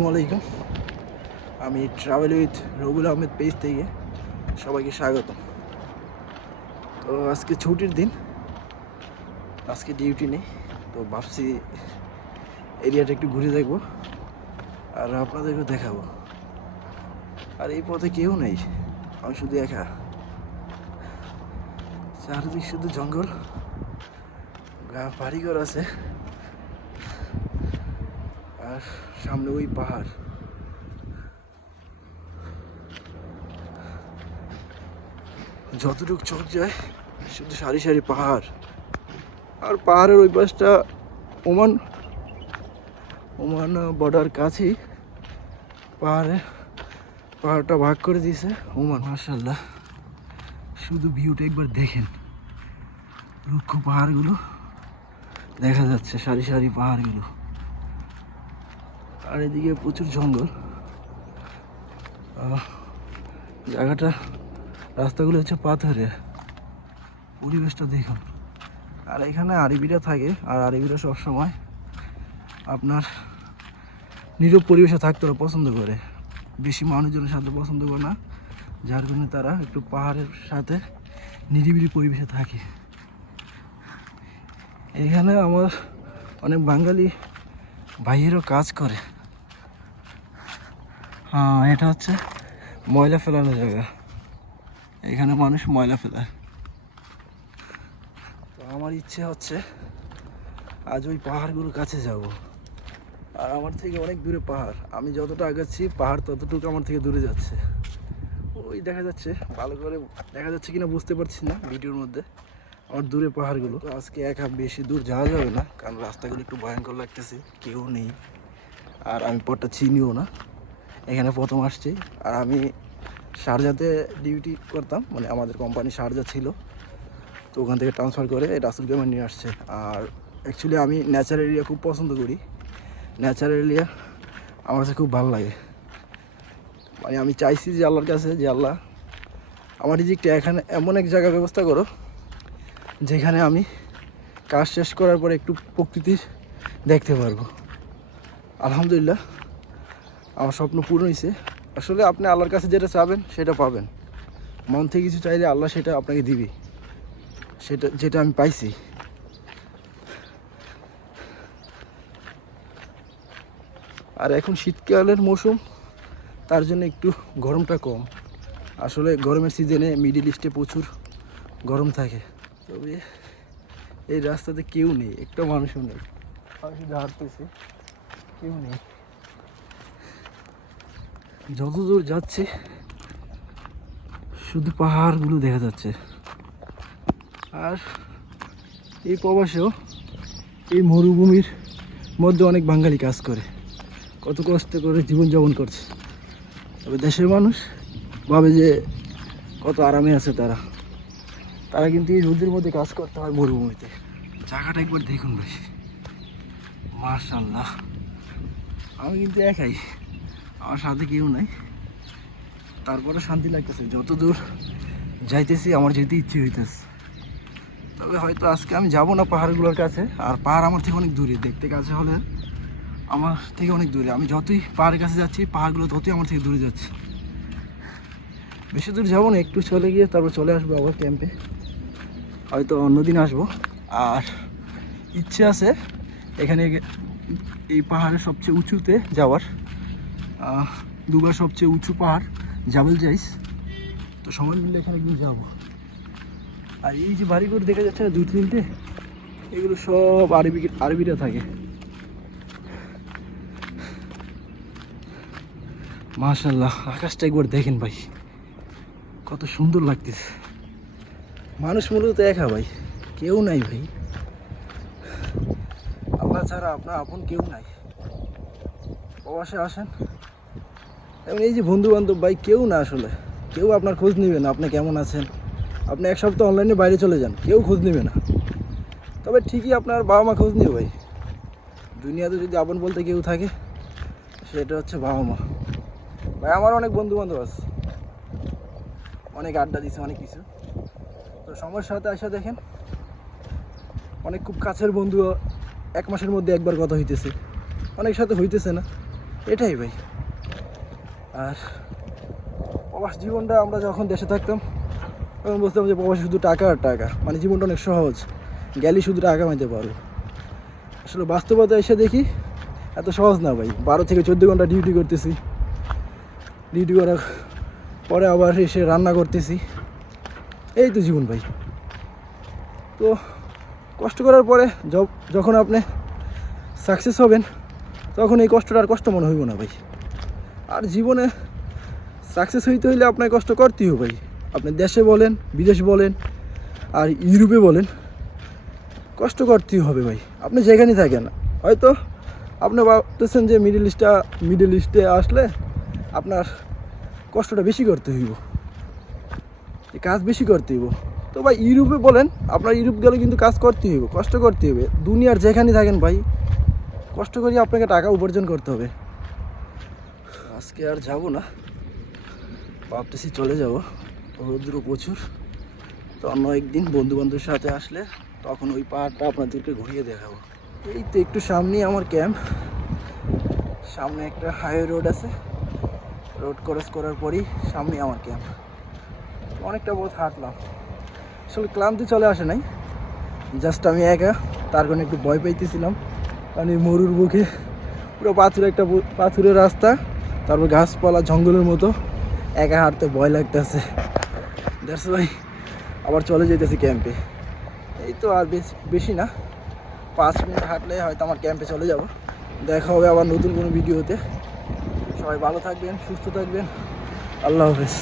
আসসালামাইকুম, আমি travel with রবুল আহমেদ পেজ থেকে সবাইকে স্বাগত। তো আজকে ছুটির দিন, আজকে ডিউটি নেই, তো ভাবছি এরিয়াটা একটু ঘুরে দেখবো আর আপনাদেরকেও দেখাবো। আর এই পথে কেউ নেই, আমি শুধু একা, চারিদিক শুধু জঙ্গল, বাড়িঘর আছে আর সামনে ওই পাহাড়। যতটুকু চোখ যায় শুধু সারি সারি পাহাড়, আর পাহাড়ের ওই পাশটা ওমান বর্ডার কাছেই পাহাড়টা ভাগ করে দিয়েছে ওমান। মাশাআল্লাহ, শুধু ভিউটা একবার দেখেন, রুক্ষ পাহাড়গুলো দেখা যাচ্ছে, সারি সারি পাহাড়গুলো, আর এদিকে প্রচুর জঙ্গল। জায়গাটা, রাস্তাগুলো হচ্ছে পাথরে, পরিবেশটা দেখুন। আর এখানে আরবিরা থাকে, আর আরবিরা সবসময় আপনার নীরব পরিবেশে থাকতে ওরা পছন্দ করে, বেশি মানুষজনের সাথে পছন্দ করে না, যার জন্য তারা একটু পাহাড়ের সাথে নিরিবিলি পরিবেশে থাকে। এখানে আমার অনেক বাঙালি ভাইয়েরও কাজ করে। হ্যাঁ, এটা হচ্ছে ময়লা ফেলানোর জায়গা, এখানে মানুষ ময়লা ফেলায়। তো আমার ইচ্ছে হচ্ছে আজ ওই পাহাড়গুলোর কাছে যাব। আর আমার থেকে অনেক দূরে পাহাড়, আমি যতটা আগাচ্ছি পাহাড় ততটুকু আমার থেকে দূরে যাচ্ছে। ওই দেখা যাচ্ছে, ভালো করে দেখা যাচ্ছে কিনা বুঝতে পারছি না ভিডিওর মধ্যে, আমার দূরে পাহাড়গুলো। তো আজকে একা বেশি দূর যাওয়া যাবে না, কারণ রাস্তাগুলো একটু ভয়ঙ্কর লাগতেছে, কেউ নেই, আর আমি পথটা চিনিও না, এখানে প্রথম আসছি। আর আমি শারজাতে ডিউটি করতাম, মানে আমাদের কোম্পানি শারজা ছিল, তো ওখান থেকে ট্রান্সফার করে রাসেল গেমে নিয়ে আসছে। আর অ্যাকচুয়ালি আমি ন্যাচারাল এরিয়া খুব পছন্দ করি, ন্যাচারাল এরিয়া আমার কাছে খুব ভালো লাগে। মানে আমি চাইছি যে আল্লাহর কাছে, যে আল্লাহ আমার রিজিকটা এখানে এমন এক জায়গার ব্যবস্থা করো যেখানে আমি কাজ শেষ করার পরে একটু প্রকৃতি দেখতে পারবো। আলহামদুলিল্লাহ, আমার স্বপ্ন পূরণ হয়েছে। আসলে আপনি আল্লাহর কাছে যেটা চাবেন সেটা পাবেন, মন থেকে কিছু চাইলে আল্লাহ সেটা আপনাকে দিবি, সেটা যেটা আমি পাইছি। আর এখন শীতকালের মৌসুম, তার জন্য একটু গরমটা কম। আসলে গরমের সিজনে মিডল ইস্টে প্রচুর গরম থাকে। তবে এই রাস্তাতে কেউ নেই, একটা মানুষও নেই, আমি শুধু হাঁটতেছি, কেউ নেই। যত দূর যাচ্ছে শুধু পাহাড়গুলো দেখা যাচ্ছে। আর এই প্রবাসেও এই মরুভূমির মধ্যে অনেক বাঙালি কাজ করে, কত কষ্ট করে জীবনযাপন করছে। তবে দেশের মানুষ ভাবে যে কত আরামে আছে তারা, কিন্তু এই রোদের মধ্যে কাজ করতে হয় মরুভূমিতে। জায়গাটা একবার দেখুন ভাই, মাশাআল্লাহ। আমি কিন্তু একাই, আমার সাথে কেউ নাই, তারপরে শান্তি লাগতেছে। যত দূর যাইতেছি আমার যেতে ইচ্ছে হইতেছে। তবে হয়তো আজকে আমি যাব না পাহাড়গুলোর কাছে, আর পাহাড় আমার থেকে অনেক দূরে, দেখতে কাছে হলে আমার থেকে অনেক দূরে। আমি যতই পাহাড়ের কাছে যাচ্ছি পাহাড়গুলো ততই আমার থেকে দূরে যাচ্ছে। বেশি দূর যাবো না, একটু চলে গিয়ে তারপর চলে আসবো আবার ক্যাম্পে, হয়তো অন্যদিন আসবো। আর ইচ্ছে আছে এখানে এই পাহাড়ের সবচেয়ে উঁচুতে যাওয়ার, দুবার সবচেয়ে উঁচু পাহাড় জাবেল জাইস, তো সময় মিললে এখানে একদিন যাবো। আর এই যে বাড়িঘর দেখা যাচ্ছে না, 2-3টে, এগুলো সব আরবিরা থাকে। মাশাআল্লাহ, আকাশটা একবার দেখেন ভাই, কত সুন্দর লাগতেছে। মানুষ মূলত একা ভাই, কেউ নাই ভাই, আল্লাহ ছাড়া আপনার আপন কেউ নাই। প্রবাসে আসেন, এবং এই যে বন্ধু বান্ধব ভাই, কেউ না, আসলে কেউ আপনার খোঁজ নেবে না আপনি কেমন আছেন। আপনি এক সপ্তাহ অনলাইনে বাইরে চলে যান, কেউ খোঁজ নেবে না। তবে ঠিকই আপনার বাবা মা খোঁজ নেবে ভাই। দুনিয়াতে যদি আপন বলতে কেউ থাকে সেটা হচ্ছে বাবা মা। ভাই আমার অনেক বন্ধু বান্ধব আছে, অনেক আড্ডা দিছে, অনেক কিছু। তো সমস্যার সাথে আসা দেখেন, অনেক খুব কাছের বন্ধু 1 মাসের মধ্যে একবার কথা হইতেছে, অনেক সাথে হইতেছে না। এটাই ভাই। আর প্রবাস জীবনটা আমরা যখন দেশে থাকতাম তখন বুঝতাম যে প্রবাসী শুধু টাকা আর টাকা, মানে জীবনটা অনেক সহজ, গেলেই শুধু টাকা কামাইতে পারো। আসলে বাস্তবতা এসে দেখি এত সহজ না ভাই। 12 থেকে 14 ঘন্টা ডিউটি করতেছি, ডিউটি করার পরে আবার এসে রান্না করতেছি, এই তো জীবন ভাই। তো কষ্ট করার পরে যখন আপনি সাকসেস হবেন তখন এই কষ্টটা আর কষ্ট মনে হইব না ভাই। আর জীবনে সাকসেস হইতে হইলে আপনাকে কষ্ট করতেই হবে ভাই। আপনি দেশে বলেন, বিদেশে বলেন, আর ইউরোপে বলেন, কষ্ট করতেই হবে ভাই। আপনি যেখানেই থাকেন, হয়তো আপনি ভাবতেছেন যে মিডল ইস্টে আসলে আপনার কষ্টটা বেশি করতে হইব, কাজ বেশি করতে হইব। তো ভাই ইউরোপে বলেন, আপনার ইউরোপ গেলে কিন্তু কাজ করতে হইব, কষ্ট করতে হবে। দুনিয়ার যেখানেই থাকেন ভাই, কষ্ট করে আপনাকে টাকা উপার্জন করতে হবে। আজকে আর যাব না, ভাবতেছি চলে যাব, রৌদ্র প্রচুর। তো অন্য একদিন বন্ধুবান্ধবের সাথে আসলে তখন ওই পাহাড়টা আপনাদেরকে ঘুরিয়ে দেখাবো। এই তো একটু সামনেই আমার ক্যাম্প, সামনে একটা হাইওয়ে রোড আছে, রোড ক্রস করার পরই সামনে আমার ক্যাম্প। অনেকটা পথ হাঁটলাম, আসলে ক্লান্তি চলে আসে নাই, জাস্ট আমি একা, তার কারণে একটু ভয় পাইতেছিলাম। কারণ এই মরুর বুকে পুরো পাথুরের রাস্তা, তারপর গাছপালা জঙ্গলের মতো, একা হাঁটতে ভয় লাগতেছে। দ্যাটস ভাই আবার চলে যেতেছি ক্যাম্পে। এই তো আর বেশি না, 5 মিনিট হাঁটলে হয়তো আমার ক্যাম্পে চলে যাব। দেখা হবে আবার নতুন কোনো ভিডিওতে। সবাই ভালো থাকবেন, সুস্থ থাকবেন, আল্লাহ হাফেজ।